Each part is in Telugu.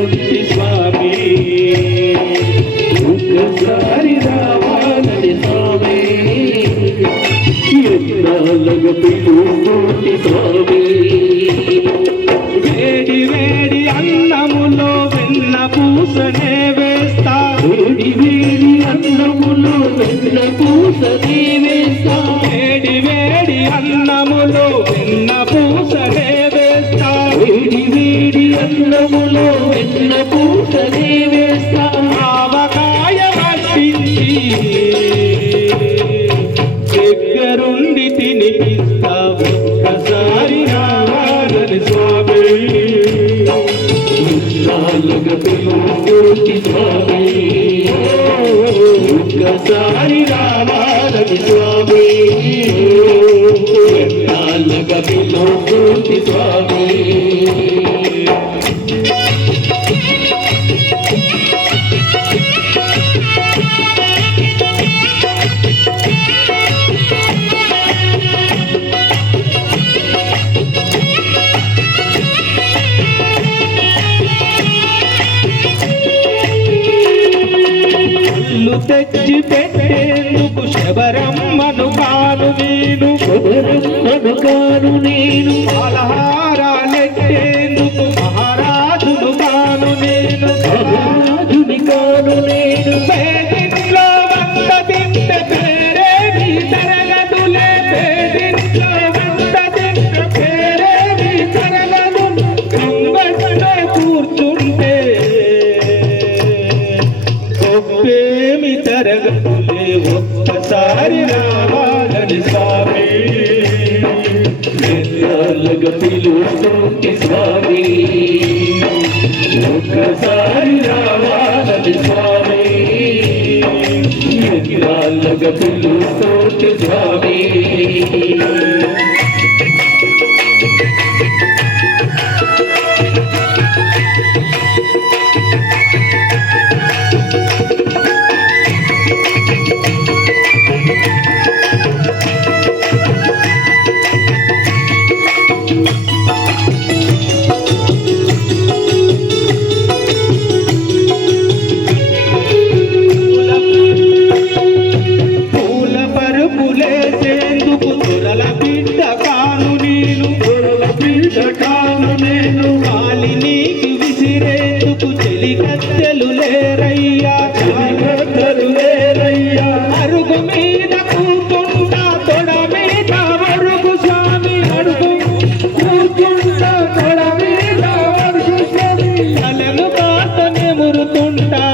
పిలుస్తుంటే స్వామి ఒక్కసారి రావాలని స్వామి ఎన్నాళ్ళగా పిలుస్తుంటే స్వామి వేడి వేడి అన్నములో వెన్న పూసనే వేస్తా వేడి వేడి అన్నములో వెన్న పూసనే వేస్తా వేడి వేడి అన్నములో వెన్న పూసనే వేస్తా వేడి వేడి అన్నములో వెన్న పూసనే వేస్తా ఆవకాయ వడ్డించి దగ్గరుండి తినిపిస్తా ఒక్కసారి రావాలని స్వామి నాలుగు పిలుస్తుంటే స్వామి ఒక్కసారి రావాలని స్వామి నాలుగు పిలుస్తుంటే స్వామి తెచ్చి పెట్టేందుకు శబరమ్మను కాను నేను పాలహారాలెట్టేందుకు మహారాజును కాను నేను పేదింట్లో వంట తింట పేరేమి తరగదులే పేదింట్లో వంట తింట పేరేమి తరగదు కంగట్లో కూర్చుంటే గొప్పేమి తరగదులే ఒక్కసారి రావాలని స్వామి ఎన్నాళ్ళగా పిలుస్తుంటే స్వామి ఒక్కసారి రావాలని స్వామి ఎన్నాళ్ళగా పిలుస్తుంటే స్వామి నీకు విసిరేందుకు చెలికత్తెలు లేరయ్యా అరుగు మీద కూర్చుంటా తొడ మీద అరుగు స్వామి అడుగు కూర్చుంటా తొడ మీద అరుగు స్వామి కలలు కాత నెమురుతుంటా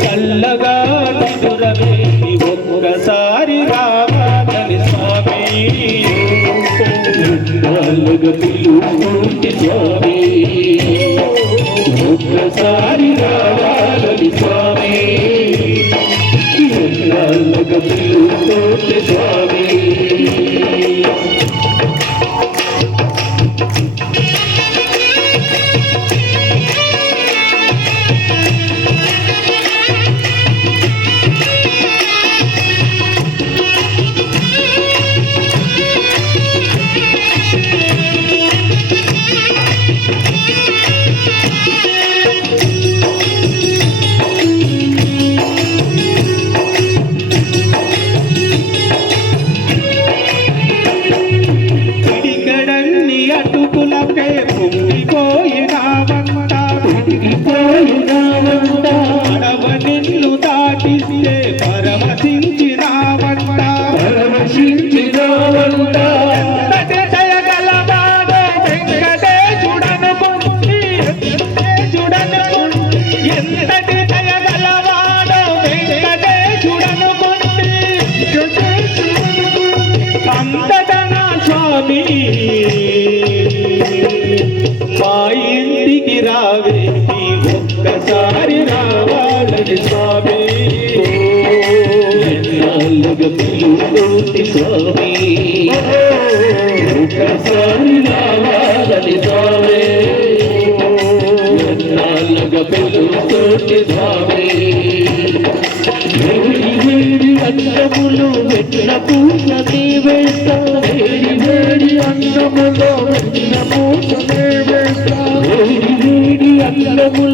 చల్లగా నిదురవేసి ఒక్కసారి రావాలని స్వామి నాలుగు పిలుస్తుంటే స్వామి ఒక్కసారి రావాలని స్వామి నాలుగు పిలుస్తుంటే స్వామి అటుకులకే పొంగిపోయినావంట అడవ నిన్ను దాటిస్తే పరవశించినావంట దయగలవాడో వెంకటేశుడనుకుంటి ఎంతటి దయగలవాడో వెంకటేశుడనుకుంటి అంతటా నా స్వామి మా ఇంటికి రావేసి ఒక్కసారి రావాలని స్వామి ఎన్నాళ్ళగా పిలుస్తుంటే స్వామి ఒక్కసారి రావాలని స్వామి ఎన్నాళ్ళగా పిలుస్తుంటే స్వామి వేడి వేడి అన్నములు వెన్న పూసనే వేస్తా వేడి వేడి అన్నములో వెన్న పూసనే వేస్తా అచ్చములు